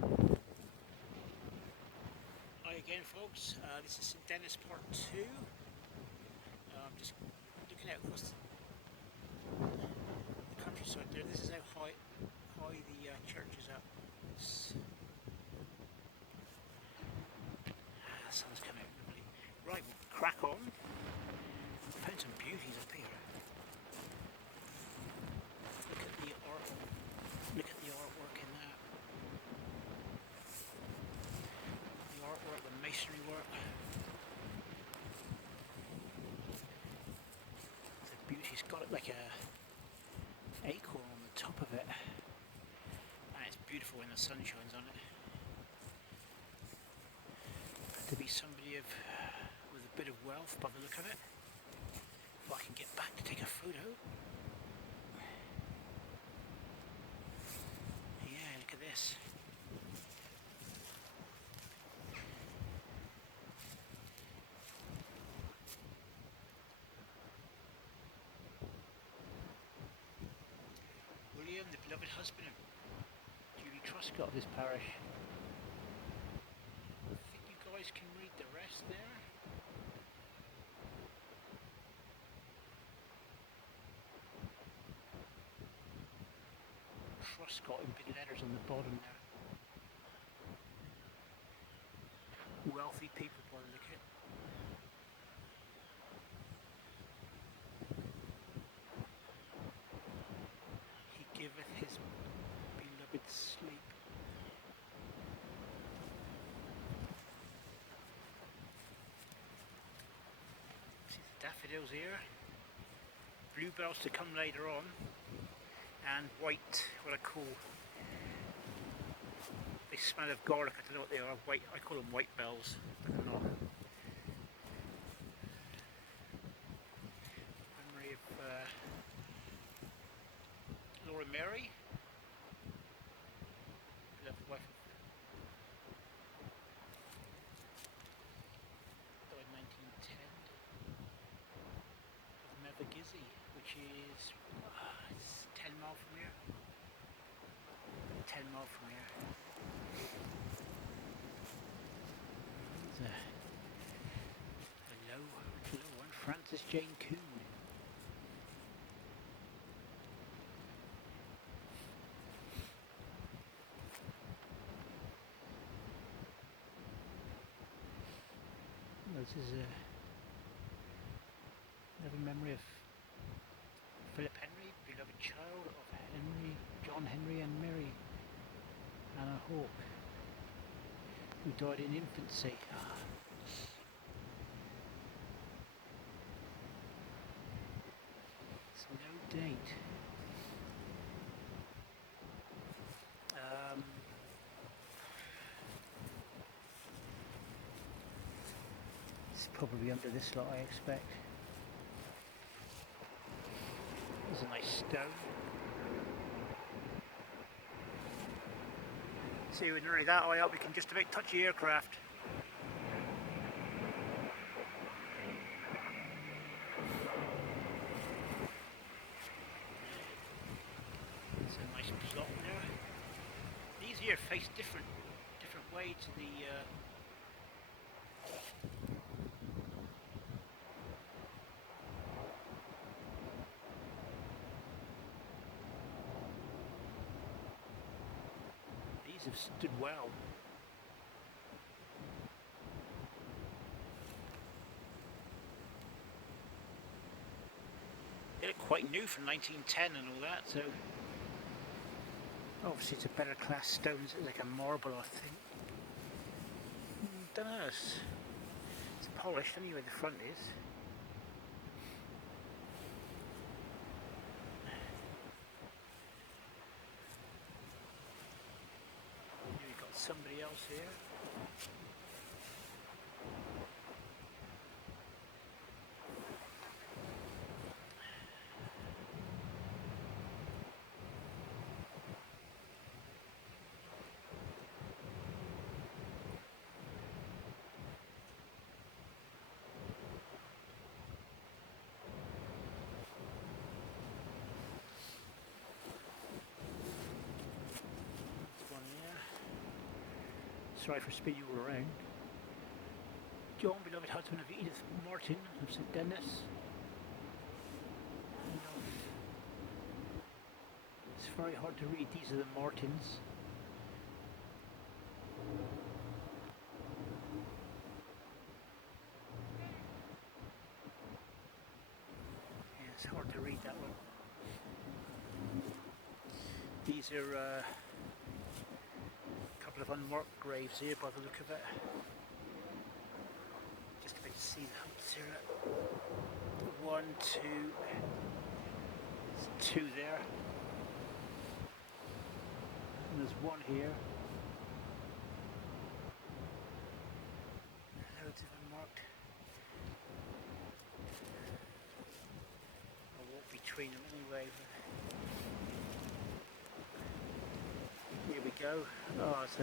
Hi again, folks. This is St. Denis Part 2. Just looking out across the countryside there. This is how high the church is up. The sun's coming out lovely. Right, we'll crack on. Found some beauties up here. Look at the art. Look at the artwork in that. The artwork, the masonry work. It's a beauty. It's got like a acorn on the top of it, and it's beautiful when the sun shines on it. To be somebody with a bit of wealth by the look of it. If I can get back to take a photo. Yeah, look at this. William, the beloved husband of Julie Truscott of this parish. I think you guys can read the rest there. Truscott in big letters on the bottom there. Wealthy people by the look at it. He giveth his beloved sleep. See the daffodils here. Bluebells to come later on. And white, what I call, they smell of garlic, I don't know what they are, white, I call them white bells, but they're not. Memory of Laura Mary, beloved wife of, died in 1910, of Mevagissey, which is, it's 10 miles from here. 10 miles from here. Hello one, Frances Jane Coon. This is another memory of Philip Henry, beloved child of John Henry and Mary Anna Hawke, who died in infancy. It's no date. It's probably under this lot, I expect. There's a nice stone. See, we're nearly that high up, we can just about touch the aircraft. It's a nice plot there. These here face different way to the these have stood well. They look quite new from 1910 and all that, so obviously it's a better class stone. It's like a marble, I think. Don't know. It's polished anyway. The front is. We've got somebody else here. One here. Sorry for spinning you all around. John, beloved husband of Edith Martin of St Denis. It's very hard to read. These are the Martins. Yeah, it's hard to read that one. These are a couple of unmarked graves here by the look of it. Just about to see the huts here. One, two, there's two there. And there's one here. Loads of unmarked. I'll walk between them anyway. Here we go. Oh, it's a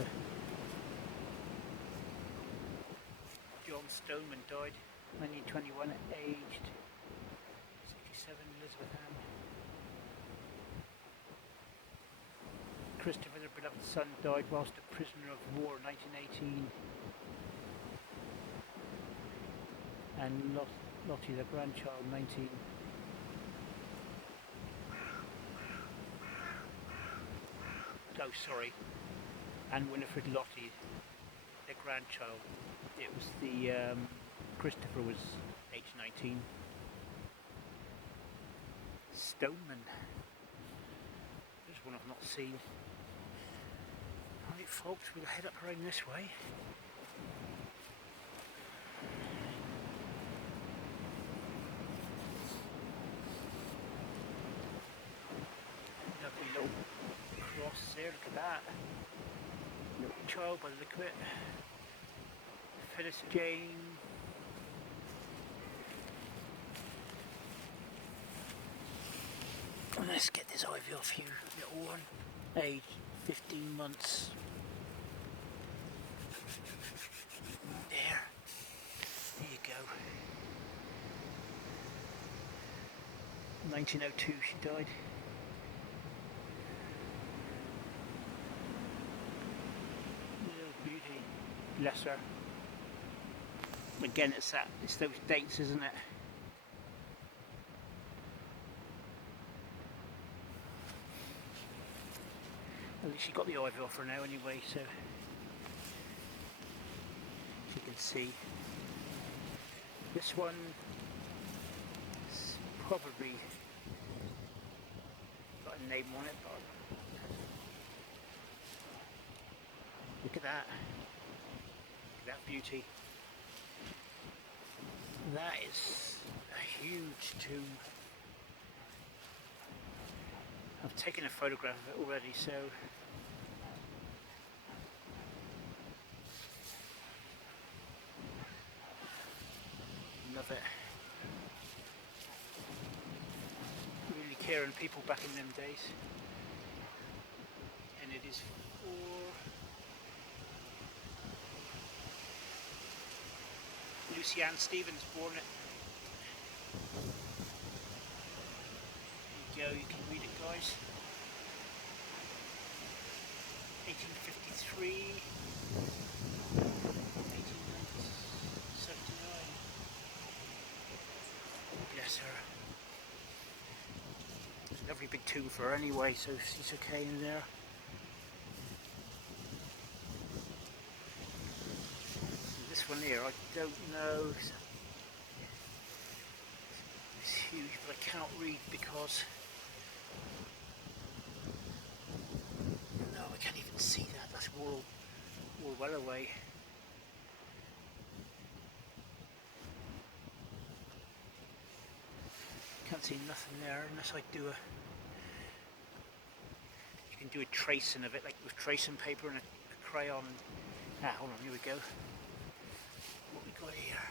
John Stoneman died 1921, aged 67. Elizabeth Ann. Christopher, their beloved son, died whilst a prisoner of war 1918. And Lottie, their grandchild, 19. Oh, sorry. And Winifred Lottie, their grandchild. It was the Christopher was age 19. Stoneman. There's one I've not seen. Right, folks, we'll head up around this way. Lovely little cross there, look at that. Little child by the look of it. Phyllis Jane. Let's get this ivy off you, little one. Age 15 months. There. There you go. 1902 she died. Little beauty. Bless her. Again, it's those dates, isn't it? At least she got the ivy off her now anyway, so you can see. This one is probably got a name on it, but look at that. Look at that beauty. That is a huge tomb. I've taken a photograph of it already, so love it. Really caring people back in them days. And it is for Lucy Ann Stevens, born it. There you go, you can read it, guys. 1853, 1879. Bless her. It's a lovely big tomb for her anyway, so she's okay in there. This one here, I don't know. It's huge, but I cannot read because no, I can't even see that. That's all well away. Can't see nothing there unless I do a. You can do a tracing of it, like with tracing paper and a crayon. Ah, hold on, here we go. What we got here?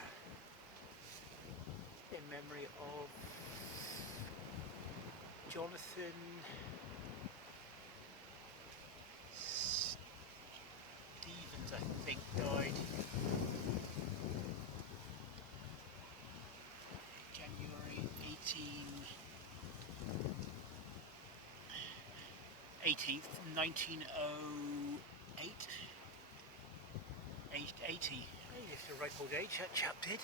In memory of Jonathan Stevens, I think, died January 18th, 1908. 80. He lived a ripe old age, that chap did.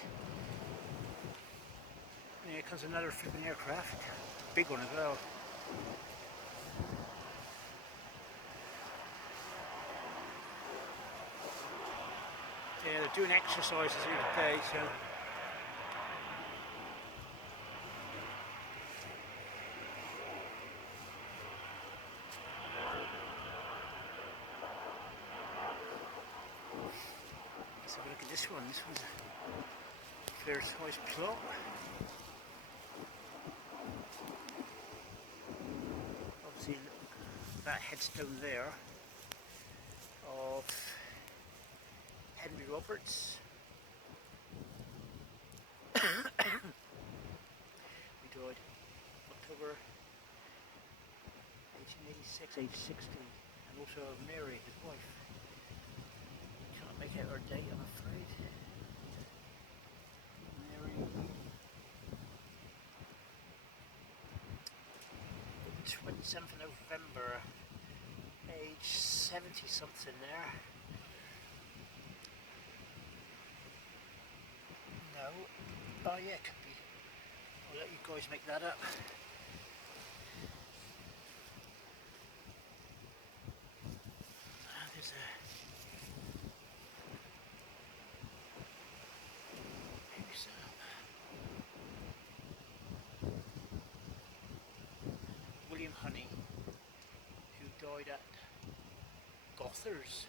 And here comes another flipping aircraft. Big one as well. Yeah, they're doing exercises here today, so let's have a look at this one. This one's a fair sized plot. Obviously, that headstone there of Henry Roberts. He died October 1886, age 60, and also Mary, his wife. Can't make out her date, I'm afraid. Mary. 27th of November, age 70 something there. No. Oh yeah, it could be. I'll let you guys make that up. There's who's William Honey, who died at Gothers.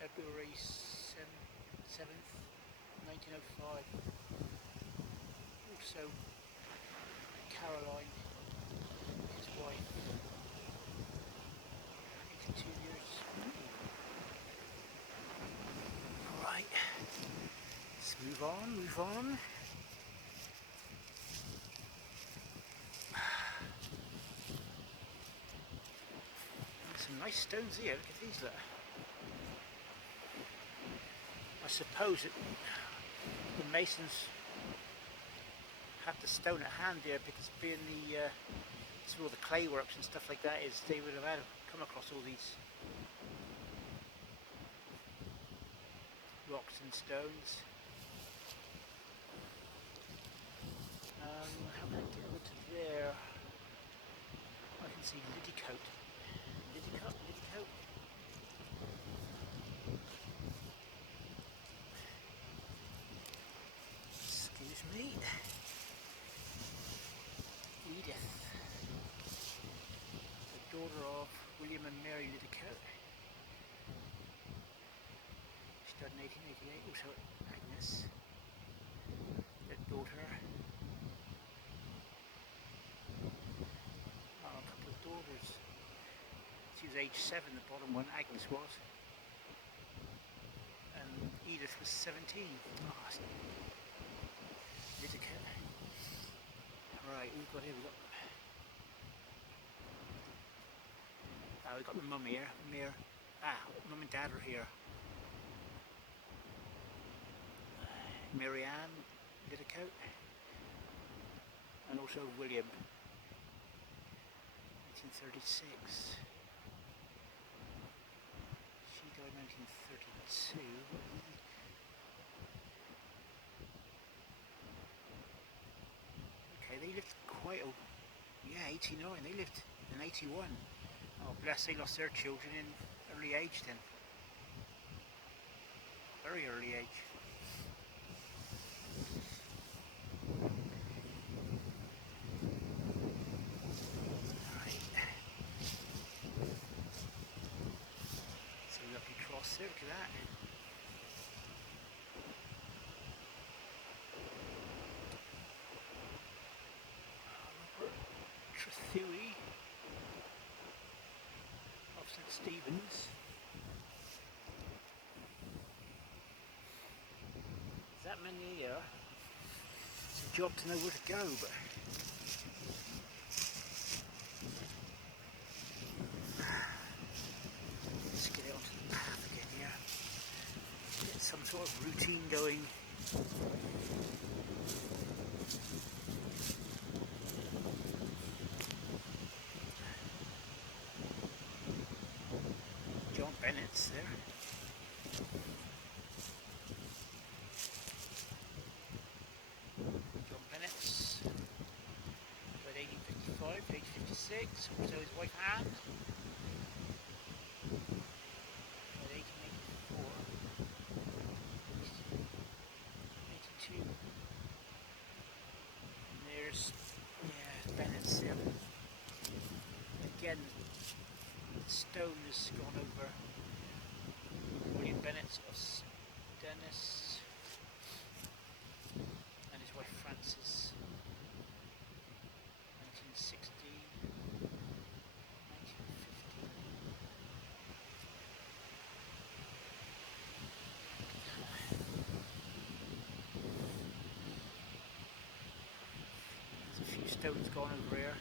February 7th, 1905. Also, Caroline, his wife, 82 years. Alright, let's move on. There's some nice stones here, look at these. Look. I suppose the masons had the stone at hand there because being all the clay works and stuff like that is, they would have had come across all these rocks and stones. How can I get over to there? I can see Liddycote. Liddycote. Excuse me. Edith, the daughter of William and Mary Liddycote. She died in 1888. Also Agnes, their daughter. Oh, a couple of daughters. She was age 7, the bottom one, Agnes was. And Edith was 17. Oh, Liddycote. Right, we've got here, we've got the mum here, mum and dad are here. Mary Ann Liddycote, and also William, 1936. She died in 1932. Okay, they lived quite a... Yeah, 89, they lived in 81. Oh bless, they lost their children in early age then. Very early age. Alright. It's a lovely cross there, look at that. Trethewey of St Stephen's. There's that many here. It's a job to know where to go, but let's get it onto the path again here. Get some sort of routine going. more Bennetts there. John Bennetts, died 1855 to 1856, also his wife Anne, died 1884, 82. And there's, yeah, Bennetts there. Again, the stone has gone over William Bennett of Dennis and his wife Frances, 1960, 1950. There's a few stones gone over here.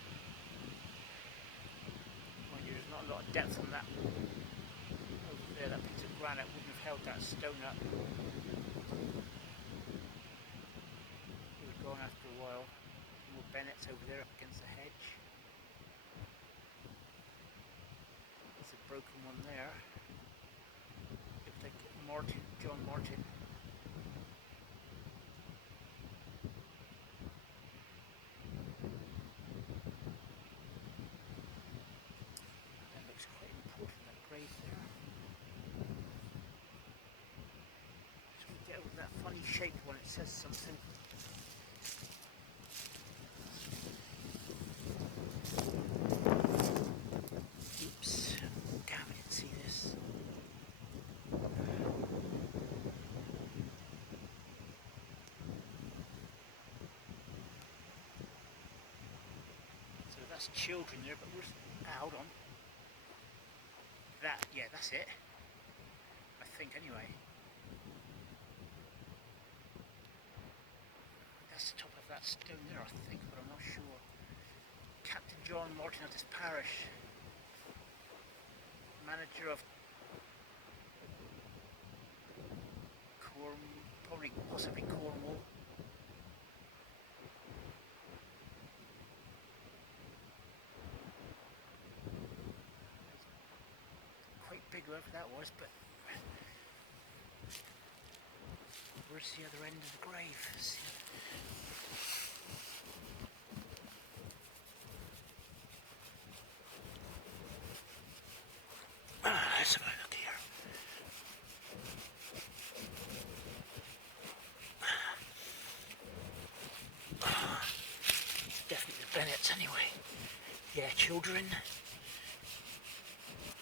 Mind you, there's not a lot of depth on that. Over there, that piece of granite wouldn't have held that stone up. It was gone after a while. More Bennetts over there up against the hedge. There's a broken one there. Looks like Martin, John Martin. That looks quite important, that grave there. So we get over that funny shaped one, it says something. Oops, damn, I didn't see this. So that's children there, but we're hold on. That, yeah, that's it. I think anyway. That's the top of that stone there, I think, but I'm not sure. Captain John Martin of this parish, manager of probably possibly Cornwall. Quite big whoever that was, but where's the other end of the grave? Let's have a look here. Definitely the Bennetts anyway. Yeah, children.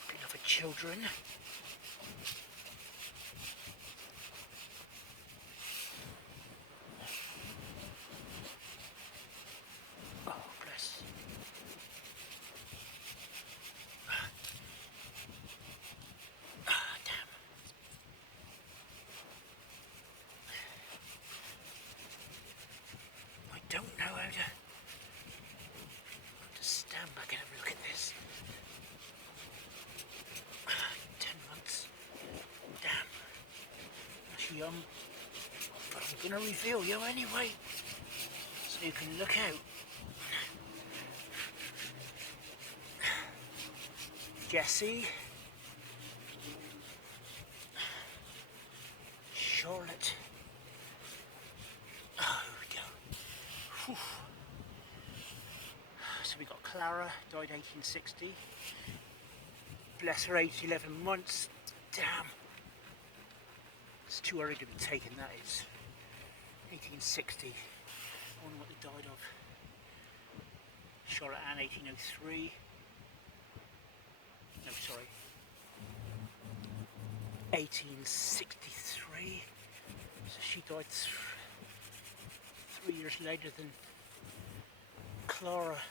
Beloved children. Oh, bless. Damn. I don't know how to stand back and have a look at this. 10 months. Damn. That's young. But I'm going to reveal you anyway, so you can look out. Jessie. Charlotte. Oh, we go. Whew. So we got Clara, died 1860. Bless her, age 11 months. Damn. It's too early to be taken, that is. 1860. I wonder what they died of. Charlotte Ann, 1803. No, sorry. 1863. So she died 3 years later than Clara.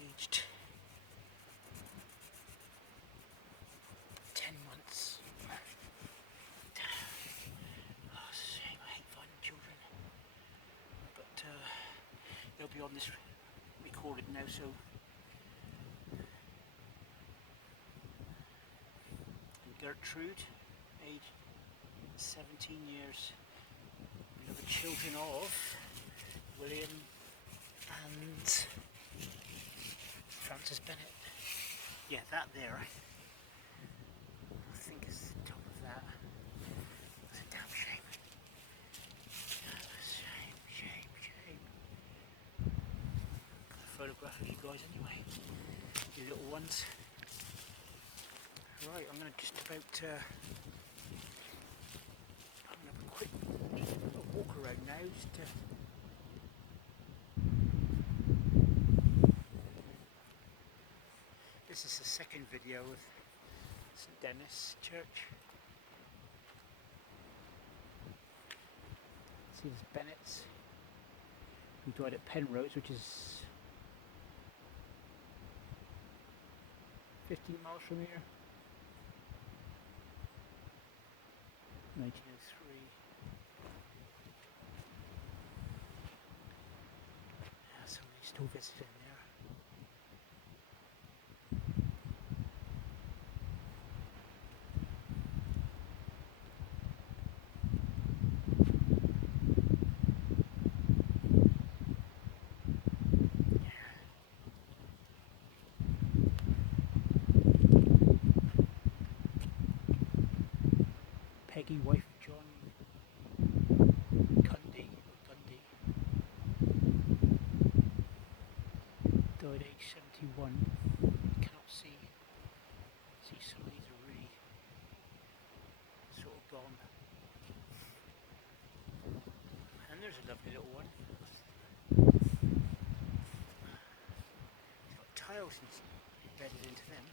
Aged 10 months. Oh, shame, I hate finding children. But they'll be on this recorded now, so. And Gertrude, age 17 years. We are the children of William and Frances Bennett. Yeah, that there, I think is the top of that. That's a damn shame. Shame. Got a photograph of you guys anyway, you little ones. Right, I'm going to just about I'm going to have a quick walk around now just to this is the second video of St Dennis Church. See, there's Bennett's, who died at Penrose, which is 15 miles from here. 1903. Yeah, somebody's still visiting there. Peggy, wife of John Gundy, died age 71. Cannot see some of these are really sort of gone. And there's a lovely little one. It's got tiles embedded into them.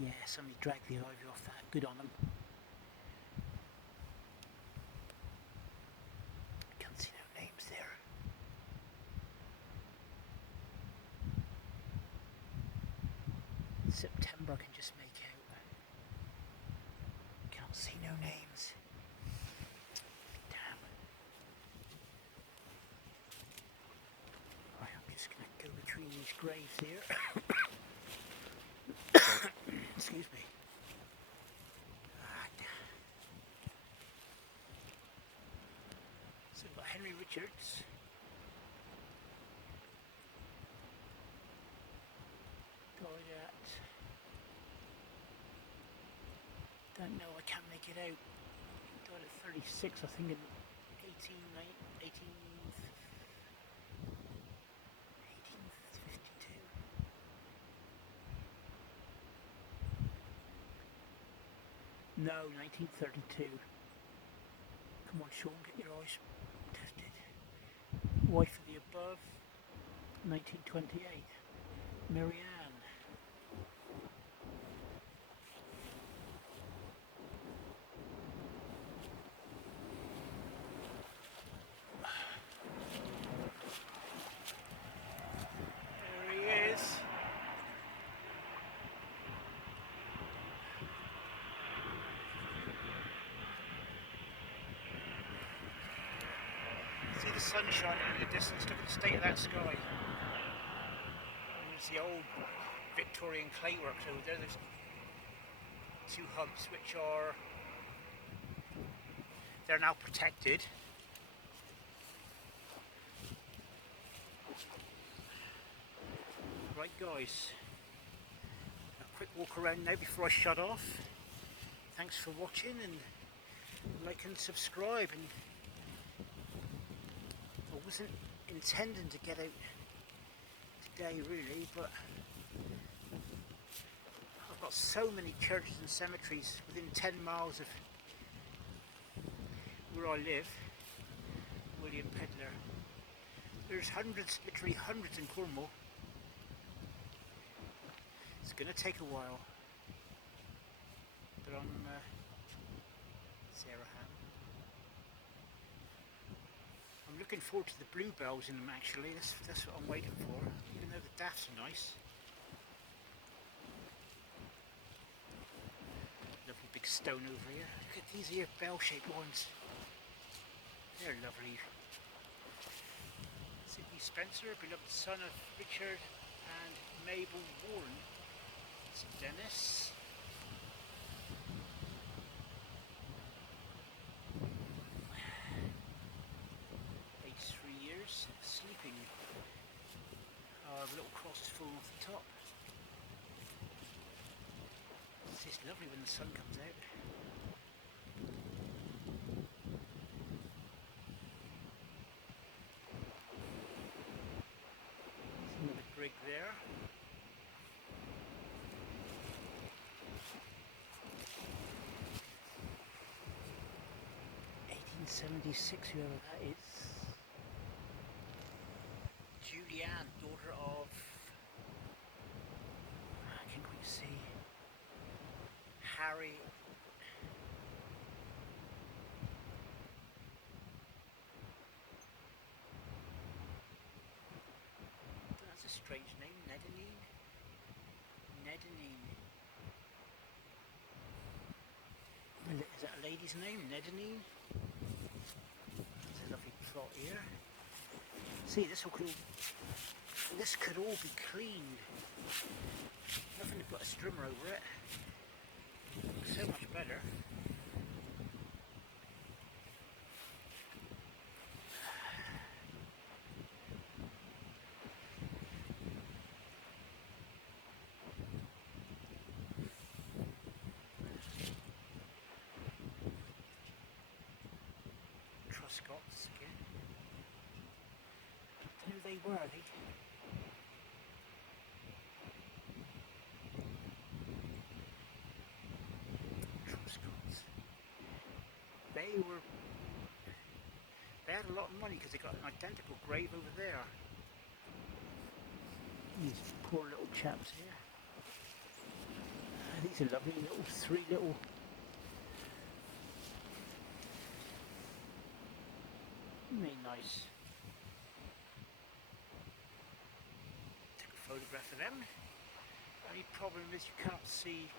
Yeah, somebody dragged the ivy off that. Good on them. Can't see no names there. September I can just make out. Can't see no names. Damn. Right, I'm just going to go between these graves here. Excuse me. So we've got Henry Richards. Died at... Don't know, I can't make it out. Died at 36, I think, in 1852. No, 1932. Come on, Sean, get your eyes tested. Wife of the above, 1928. Mary Ann. There he is. See the sun shining in the distance. Look at the state of that sky. There's the old Victorian clayworks over there. There's two hubs which are, they're now protected. Right guys, a quick walk around now before I shut off. Thanks for watching, and like and subscribe. And I wasn't intending to get out today really, but I've got so many churches and cemeteries within 10 miles of where I live, William Pedler. There's hundreds, literally hundreds in Cornwall. It's going to take a while, but I'm Saraham. I'm looking forward to the bluebells in them actually. That's what I'm waiting for, even though the daffs are nice. Lovely big stone over here. Look at these here bell-shaped ones. They're lovely. Sidney Spencer, beloved son of Richard and Mabel Warren. St Dennis. Lovely when the sun comes out. There's another brig there. '76, whoever that is. Julianne, daughter of, I can't quite see, Harry. That's a strange name, Nedenine. Nedenine. Is that a lady's name, Nedenine? There's a lovely plot here. See, this could all be cleaned. Nothing to put a strimmer over it. So much better. Truscotts again. I don't know who they were, Truscotts. They had a lot of money because they got an identical grave over there. These poor little chaps here. These are lovely three little. Very nice. Took a photograph of them. Only problem is you can't see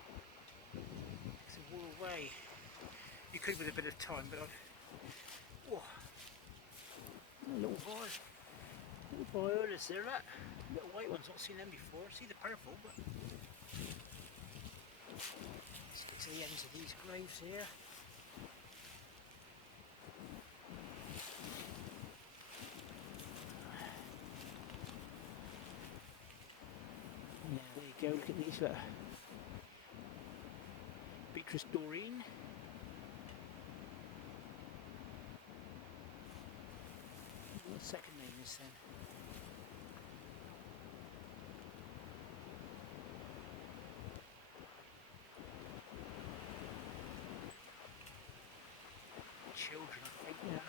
it's a wall away. You could with a bit of time, but oh, little violas there, that little white ones. Not seen them before. See the purple, but let's get to the ends of these graves here. Yeah, there you go. Look at these. Beatrice Doreen. What the second name is then? Children, I think. Yeah.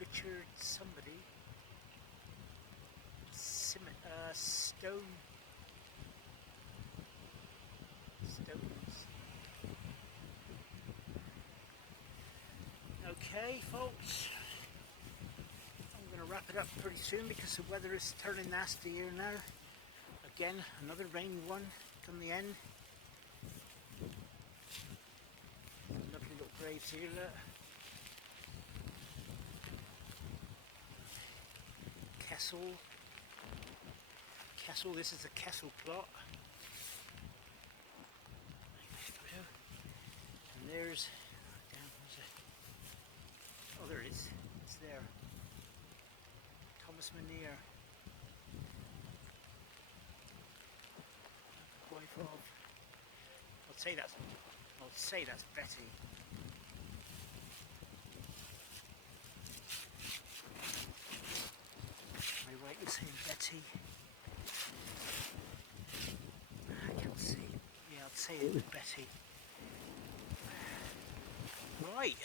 Richard somebody. Stone. Stones. Okay, folks. I'm going to wrap it up pretty soon because the weather is turning nasty here now. Again, another rainy one come the end. Lovely little graves here. Kessel, this is the Kessel plot. And there's, oh there it is, it's there. Thomas Monier. Wife of, I'd say that's Betty. Right in saying Betty. I can't see. Yeah, I'd say it was Betty. Right.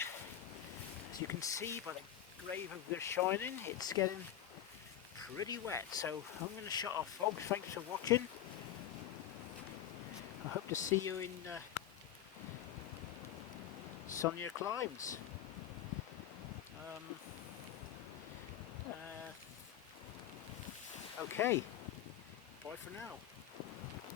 As you can see by the grave over there shining, it's getting pretty wet, so I'm going to shut off, folks. Thanks for watching. I hope to see you in Sonia Climbs. Okay, bye for now.